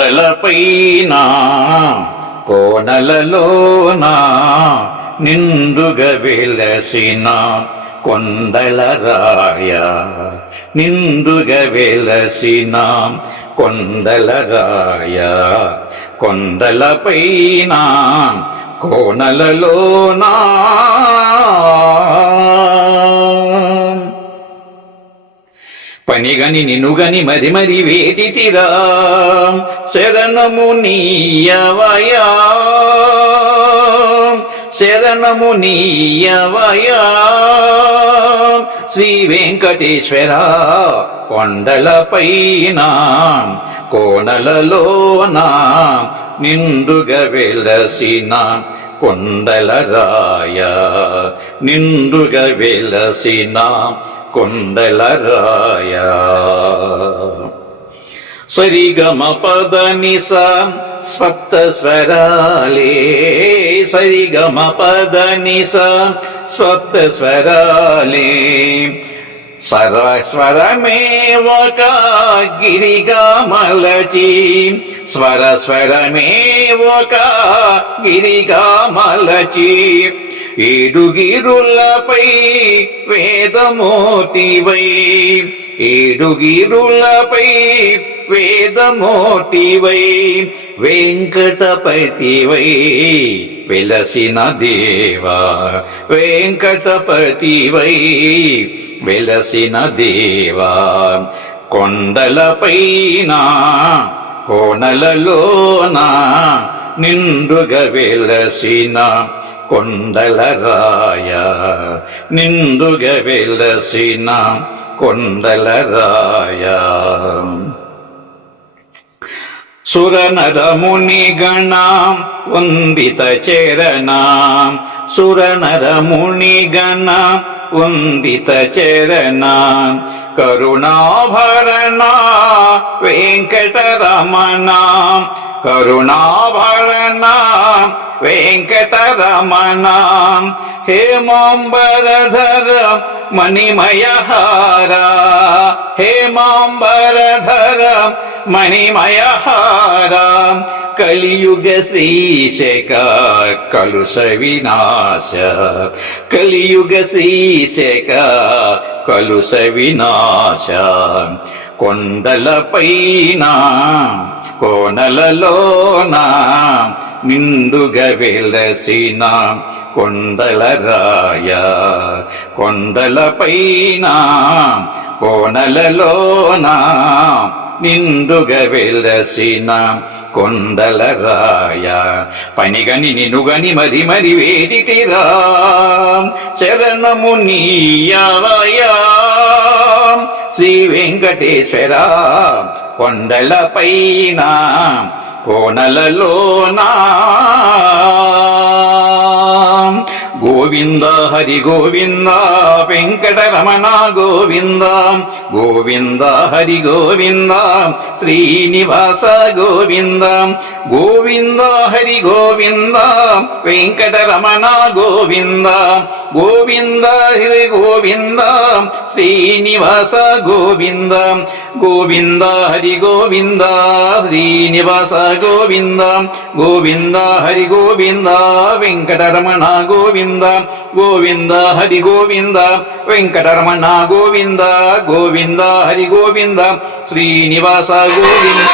తలపైన కోనలలోన నిండుగా వెలసిన కొండలరాయ, నిండుగా వెలసిన కొండలరాయ, కొండలపైన కోనలలోన పనిగని నినుగని మరి మరి వేటితిరా శరణము నీయవయా, శరణము నీయవయా శ్రీ వెంకటేశ్వర కొండలపైన కోనలలోన నిండుగా వెలసిన కొండలరాయ, నిండుగా వెలసిన కొండలరాయ. సరిగమ పద నిస సప్త స్వరాలే, సరిగమ పద నిస సప్త స్వరాలే స్వరమే ఒక గిరిగా మలచి, స్వరమే ఒక గిరిగా మలచి ఏడుగిరులపై వేదమూర్తివై, ఏడుగిరులపై వేదమూర్తివై వెంకటపతివై వెలసిన దేవా, వెంకటపతివై వెలసిన దేవా కొండలపైన కోనలలోన నిండుగా వెలసిన కొండలరాయ, నిండుగా వెలసిన కొండలరాయ. సురనరముని గణ వందిత చరణ, సురనరముని గణ వందిత చరణ కరుణాభరణ వెంకటరమణ, కరుణాభరణ వెంకటరమణ హేమాంబరధర మణిమయహార, హేమాంబరధర మణిమయహార కలియుగ శ్రీశేఖ కలుష వినాశ, కలియుగ శ్రీశేఖ కలుష వినాశ కొండలపైన కోనలలోన నిండుగా వెలసిన కొండలరాయ, కొండలపైన కోనలలోన నిండుగా వెలసిన కొండలరాయ. పనిగని నినుగని మరి మరి వేడితిరా శరణము నీయవయా శ్రీ వెంకటేశ్వర కొండలపైన కోనలలోన. గోవింద హరి గోవింద వెంకటరమణ గోవింద, గోవింద హరి గోవింద శ్రీనివాస గోవింద, గోవింద హరి గోవింద వెంకటరమణ గోవింద, గోవింద హరి గోవింద శ్రీనివాస గోవింద, గోవింద హరి గోవింద శ్రీనివాస గోవింద, గోవింద హరి గోవింద వెంకటరమణ గోవింద, గోవింద హరి గోవింద వెంకటరమణ గోవింద, గోవింద హరి గోవింద శ్రీనివాస గోవింద.